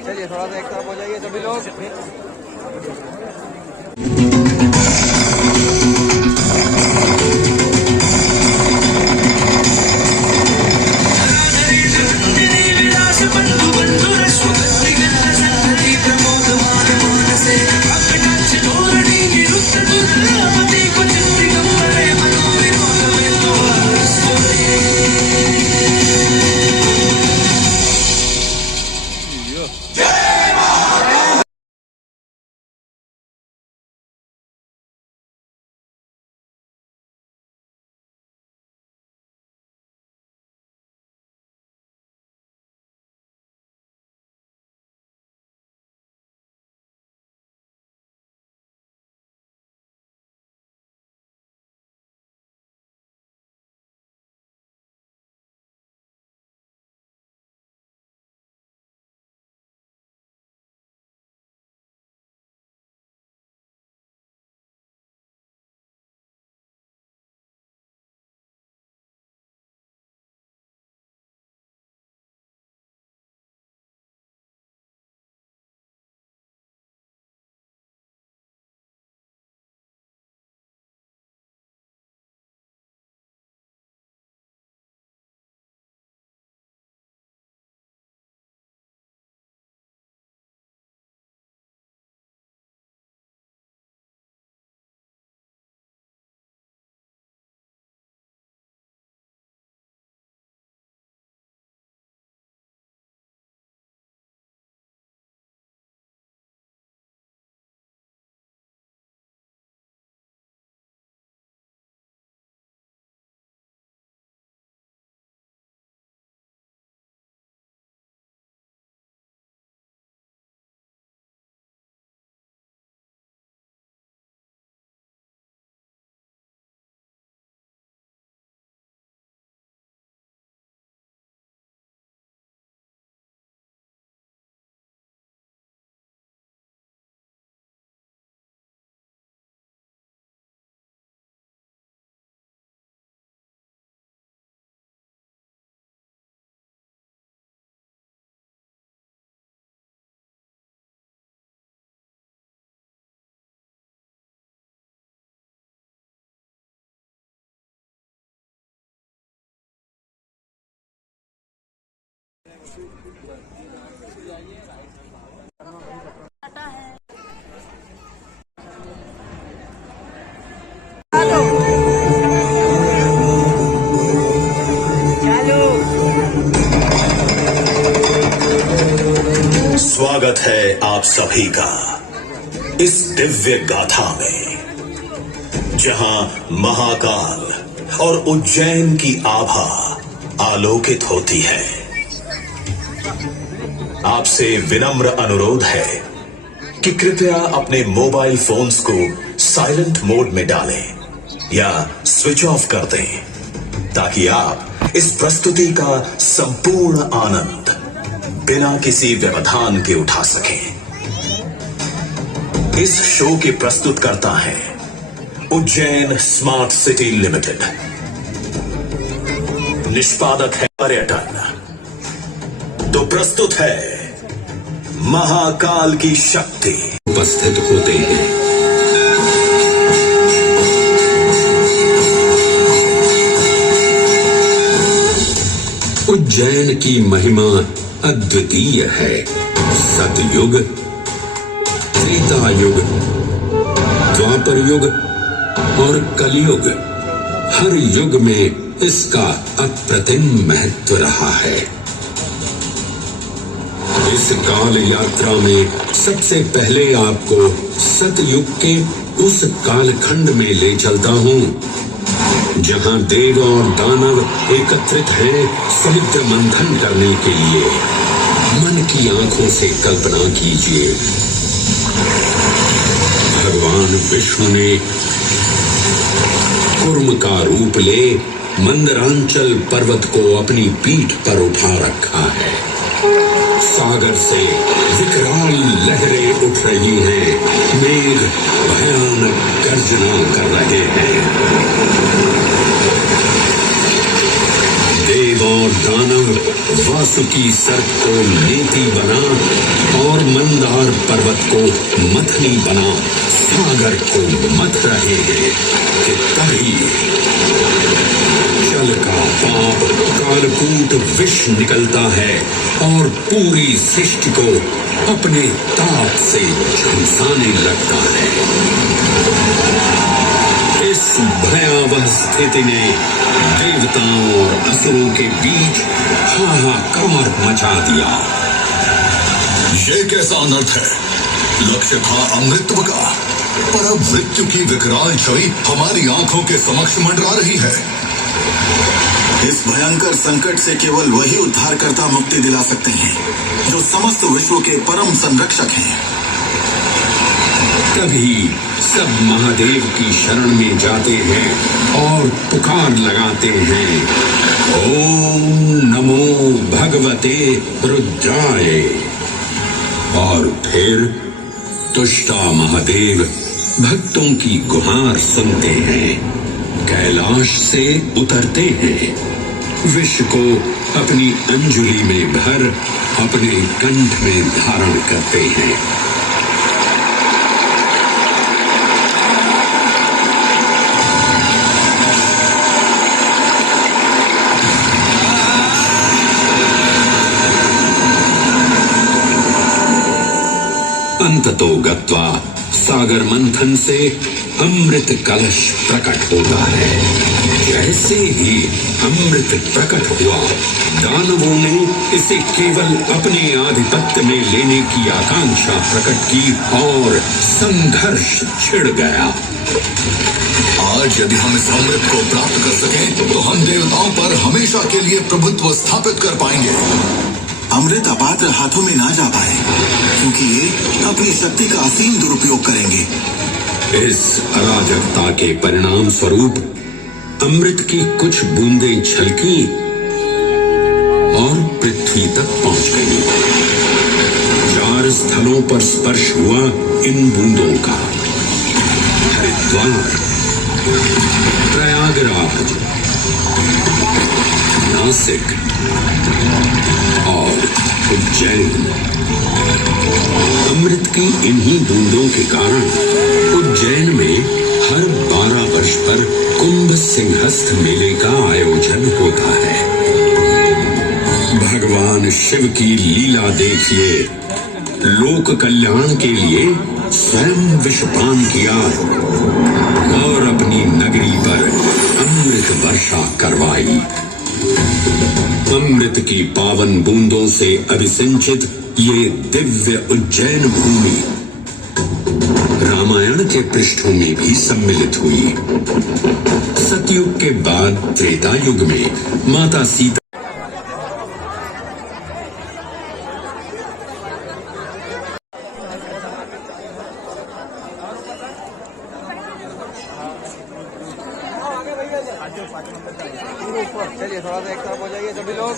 चलिए थोड़ा सा एक तरफ हो जाइए सभी लोग। स्वागत है आप सभी का इस दिव्य गाथा में, जहां महाकाल और उज्जैन की आभा आलोकित होती है। आपसे विनम्र अनुरोध है कि कृपया अपने मोबाइल फोन्स को साइलेंट मोड में डालें या स्विच ऑफ कर दें, ताकि आप इस प्रस्तुति का संपूर्ण आनंद बिना किसी व्यवधान के उठा सकें। इस शो के प्रस्तुतकर्ता हैं उज्जैन स्मार्ट सिटी लिमिटेड। निष्पादक है पर्यटन। तो प्रस्तुत है महाकाल की शक्ति। उपस्थित होते हैं उज्जैन की महिमा अद्वितीय है। सतयुग, त्रेता युग, द्वापर युग और कलयुग, हर युग में इसका अप्रतिम महत्व रहा है। इस काल यात्रा में सबसे पहले आपको सतयुग के उस कालखंड में ले चलता हूँ, जहां देव और दानव एकत्रित हैं समुद्र मंथन करने के लिए। मन की आंखों से कल्पना कीजिए, भगवान विष्णु ने कूर्म का रूप ले मंदरांचल पर्वत को अपनी पीठ पर उठा रखा है। सागर से विकराल लहरें उठ रही हैं, मेघ भयानक गर्जना कर रहे हैं। देव और दानव वासुकी सर्प को नेति बना और मंदार पर्वत को मथनी बना सागर को मथ रहे हैं कि तभी जल का पाप कालकूट विष निकलता है और पूरी सृष्टि को अपने ताप से झुलसाने लगता है। इस भयावह स्थिति ने देवताओं और असुरों के बीच हाहाकार मचा दिया। ये कैसा अनर्थ है? लक्ष्य था अमृतत्व का, पर अब मृत्यु की विकराल छवि हमारी आंखों के समक्ष मंडरा रही है। इस भयंकर संकट से केवल वही उद्धारकर्ता मुक्ति दिला सकते हैं जो समस्त विश्व के परम संरक्षक हैं। तभी सब महादेव की शरण में जाते हैं और पुकार लगाते हैं, ओम नमो भगवते रुद्राय। और फिर तुष्टा महादेव भक्तों की गुहार सुनते हैं, कैलाश से उतरते हैं, विष को अपनी अंजुलि में भर अपने कंठ में धारण करते हैं। अंततो गत्वा सागर मंथन से अमृत कलश प्रकट होता है। जैसे ही अमृत प्रकट हुआ, दानवों ने इसे केवल अपने आधिपत्य में लेने की आकांक्षा प्रकट की और संघर्ष छिड़ गया। आज यदि हम इस अमृत को प्राप्त कर सकें, तो हम देवताओं पर हमेशा के लिए प्रभुत्व स्थापित कर पाएंगे। अमृत अपात्र हाथों में ना जा पाए, क्योंकि ये अपनी शक्ति का असीम दुरुपयोग करेंगे। इस अराजकता के परिणाम स्वरूप अमृत की कुछ बूंदें छलकी और पृथ्वी तक पहुंच गई। 4 स्थलों पर स्पर्श हुआ इन बूंदों का, हरिद्वार, प्रयागराज, नासिक और उज्जैन। अमृत की इन्हीं बूंदों के कारण उज्जैन में हर 12 वर्ष पर कुंभ सिंहस्थ मेले का आयोजन होता है। भगवान शिव की लीला देखिए, लोक कल्याण के लिए स्वयं विषपान किया और अपनी नगरी पर अमृत वर्षा करवाई। अमृत की पावन बूंदों से अभिसिंचित ये दिव्य उज्जैन भूमि रामायण के पृष्ठों में भी सम्मिलित हुई। सतयुग के बाद त्रेता युग में माता सीता चलिए थोड़ा सा एक तरफ हो जाइए सभी लोग।